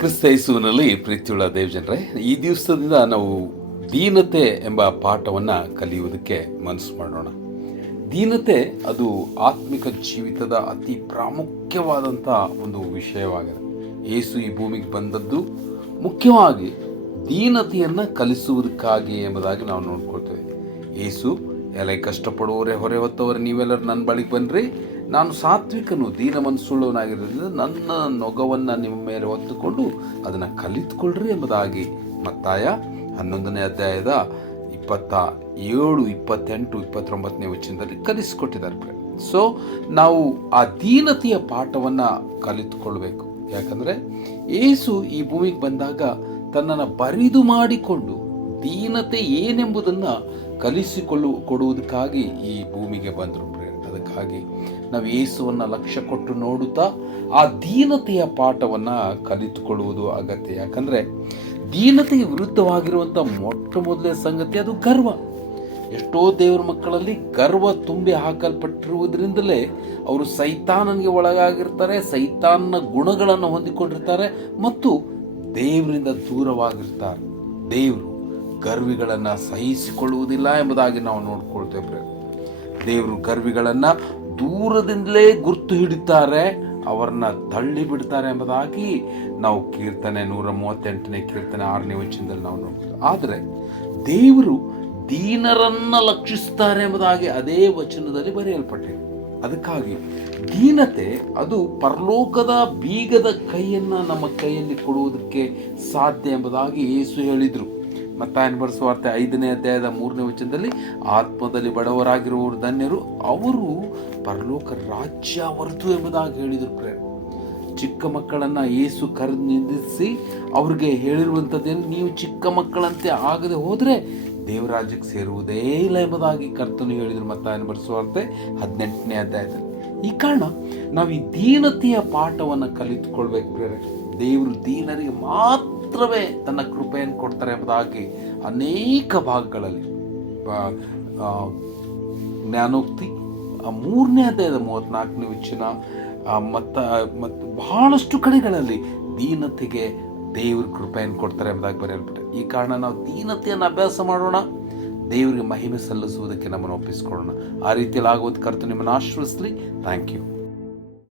ಕ್ರಿಸ್ತ ಯೇಸುವಿನಲ್ಲಿ ಪ್ರೀತಿಯುಳ್ಳ ದೇವಜನರೇ, ಈ ದಿವಸದಿಂದ ನಾವು ದೀನತೆ ಎಂಬ ಪಾಠವನ್ನು ಕಲಿಯುವುದಕ್ಕೆ ಮನಸ್ಸು ಮಾಡೋಣ. ದೀನತೆ ಅದು ಆತ್ಮಿಕ ಜೀವಿತದ ಅತಿ ಪ್ರಾಮುಖ್ಯವಾದಂಥ ಒಂದು ವಿಷಯವಾಗಿದೆ. ಯೇಸು ಈ ಭೂಮಿಗೆ ಬಂದದ್ದು ಮುಖ್ಯವಾಗಿ ದೀನತೆಯನ್ನು ಕಲಿಸುವುದಕ್ಕಾಗಿ ಎಂಬುದಾಗಿ ನಾವು ನೋಡ್ಕೊಳ್ತೇವೆ. ಯೇಸು ಎಲೆ ಕಷ್ಟಪಡುವವರೇ ಹೊರೆ ಹೊತ್ತವರೇ, ನೀವೆಲ್ಲರೂ ನನ್ನ ಬಳಿಗೆ ಬನ್ನಿರಿ. ನಾನು ಸಾತ್ವಿಕನು ದೀನ ಮನಸ್ಸುಳ್ಳವನಾಗಿರೋದ್ರಿಂದ ನನ್ನ ನೊಗವನ್ನು ನಿಮ್ಮ ಮೇಲೆ ಹೊತ್ತುಕೊಂಡು ಅದನ್ನು ಕಲಿತುಕೊಳ್ಳ್ರಿ ಎಂಬುದಾಗಿ ಮತ್ತಾಯ ಹನ್ನೊಂದನೇ ಅಧ್ಯಾಯದ ಇಪ್ಪತ್ತ ಏಳು, ಇಪ್ಪತ್ತೆಂಟು, ಇಪ್ಪತ್ತೊಂಬತ್ತನೇ ವಚನದಲ್ಲಿ ಕಲಿಸಿಕೊಟ್ಟಿದ್ದಾರೆ ಸೊ ನಾವು ಆ ದೀನತೆಯ ಪಾಠವನ್ನು ಕಲಿತುಕೊಳ್ಬೇಕು. ಯಾಕಂದರೆ ಏಸು ಈ ಭೂಮಿಗೆ ಬಂದಾಗ ತನ್ನನ್ನು ಬರಿದು ಮಾಡಿಕೊಂಡು ದೀನತೆ ಏನೆಂಬುದನ್ನು ಕಲಿಸಿಕೊಳ್ಳು, ಕೊಡುವುದಕ್ಕಾಗಿ ಈ ಭೂಮಿಗೆ ಬಂದರು ಅದಕ್ಕಾಗಿ ನಾವು ಯೇಸುವನ್ನು ಲಕ್ಷ್ಯ ಕೊಟ್ಟು ನೋಡುತ್ತಾ ಆ ದೀನತೆಯ ಪಾಠವನ್ನು ಕಲಿತುಕೊಳ್ಳುವುದು ಅಗತ್ಯ. ಯಾಕಂದರೆ ದೀನತೆಯ ವಿರುದ್ಧವಾಗಿರುವಂಥ ಮೊಟ್ಟ ಮೊದಲೇ ಸಂಗತಿ ಅದು ಗರ್ವ. ಎಷ್ಟೋ ದೇವರ ಮಕ್ಕಳಲ್ಲಿ ಗರ್ವ ತುಂಬಿ ಹಾಕಲ್ಪಟ್ಟಿರುವುದರಿಂದಲೇ ಅವರು ಸೈತಾನನಿಗೆ ಒಳಗಾಗಿರ್ತಾರೆ, ಸೈತಾನನ ಗುಣಗಳನ್ನು ಹೊಂದಿಕೊಂಡಿರ್ತಾರೆ ಮತ್ತು ದೇವರಿಂದ ದೂರವಾಗಿರ್ತಾರೆ. ದೇವರು ಗರ್ವಿಗಳನ್ನು ಸಹಿಸಿಕೊಳ್ಳುವುದಿಲ್ಲ ಎಂಬುದಾಗಿ ನಾವು ನೋಡ್ಕೊಳ್ತೇವೆ ದೇವರು ಗರ್ವಿಗಳನ್ನು ದೂರದಿಂದಲೇ ಗುರ್ತು ಹಿಡಿತಾರೆ, ಅವರನ್ನ ತಳ್ಳಿ ಬಿಡ್ತಾರೆ ಎಂಬುದಾಗಿ ನಾವು ಕೀರ್ತನೆ ನೂರ ಮೂವತ್ತೆಂಟನೇ ಕೀರ್ತನೆ ಆರನೇ ವಚನದಲ್ಲಿ ನಾವು ನೋಡ್ತೀವಿ ಆದರೆ ದೇವರು ದೀನರನ್ನ ಲಕ್ಷಿಸ್ತಾರೆ ಎಂಬುದಾಗಿ ಅದೇ ವಚನದಲ್ಲಿ ಬರೆಯಲ್ಪಟ್ಟಿದೆ. ಅದಕ್ಕಾಗಿ ದೀನತೆ ಅದು ಪರಲೋಕದ ಬೀಗದ ಕೈಯನ್ನು ನಮ್ಮ ಕೈಯಲ್ಲಿ ಕೊಡುವುದಕ್ಕೆ ಸಾಧ್ಯ ಎಂಬುದಾಗಿ ಯೇಸು ಹೇಳಿದರು. ಮತ್ತಾಯನ ಬರೆಸುವಾರ್ತೆ ಐದನೇ ಅಧ್ಯಾಯದ ಮೂರನೇ ವಚನದಲ್ಲಿ ಆತ್ಮದಲ್ಲಿ ಬಡವರಾಗಿರುವವರು ಧನ್ಯರು, ಅವರು ಪರಲೋಕ ರಾಜ್ಯ ಹೊರತು ಎಂಬುದಾಗಿ ಹೇಳಿದರು ಪ್ರೇರ ಚಿಕ್ಕ ಮಕ್ಕಳನ್ನು ಏಸು ಕರೆದು ನಿಂದಿಸಿ ಅವ್ರಿಗೆ ಹೇಳಿರುವಂಥದ್ದೇನು, ನೀವು ಚಿಕ್ಕ ಮಕ್ಕಳಂತೆ ಆಗದೆ ಹೋದರೆ ದೇವರಾಜ್ಯಕ್ಕೆ ಸೇರುವುದೇ ಇಲ್ಲ ಎಂಬುದಾಗಿ ಕರ್ತನು ಹೇಳಿದರು ಮತ್ತಾಯನ ಬರೆಸುವಾರ್ತೆ ಹದಿನೆಂಟನೇ ಅಧ್ಯಾಯದಲ್ಲಿ. ಈ ಕಾರಣ ನಾವು ಈ ದೀನತೆಯ ಪಾಠವನ್ನು ಕಲಿತುಕೊಳ್ಬೇಕು ದೇವರು ದೀನರಿಗೆ ಮಾತ್ರವೇ ತನ್ನ ಕೃಪೆಯನ್ನು ಕೊಡ್ತಾರೆ ಎಂಬುದಾಗಿ ಅನೇಕ ಭಾಗಗಳಲ್ಲಿ. ಜ್ಞಾನೋಕ್ತಿ ಮೂರನೇ ಅಧ್ಯಾಯದ ಮೂವತ್ತ್ನಾಲ್ಕನೇ ವಚನ ಮತ್ತು ಮತ್ತು ಬಹಳಷ್ಟು ಕಡೆಗಳಲ್ಲಿ ದೀನತೆಗೆ ದೇವ್ರ ಕೃಪೆಯನ್ನು ಕೊಡ್ತಾರೆ ಎಂಬುದಾಗಿ ಬರೆಯಲ್ಪಟ್ಟೆ ಈ ಕಾರಣ ನಾವು ದೀನತೆಯನ್ನು ಅಭ್ಯಾಸ ಮಾಡೋಣ. ದೇವರಿಗೆ ಮಹಿಮೆ ಸಲ್ಲಿಸುವುದಕ್ಕೆ ನಮ್ಮನ್ನು ಒಪ್ಪಿಸಿಕೊಳ್ಳೋಣ. ಆ ರೀತಿಯಲ್ಲಿ ಆಗುವುದು ಕರ್ತು ನಿಮ್ಮನ್ನು ಆಶ್ರಯಿಸಲಿ ಥ್ಯಾಂಕ್ ಯು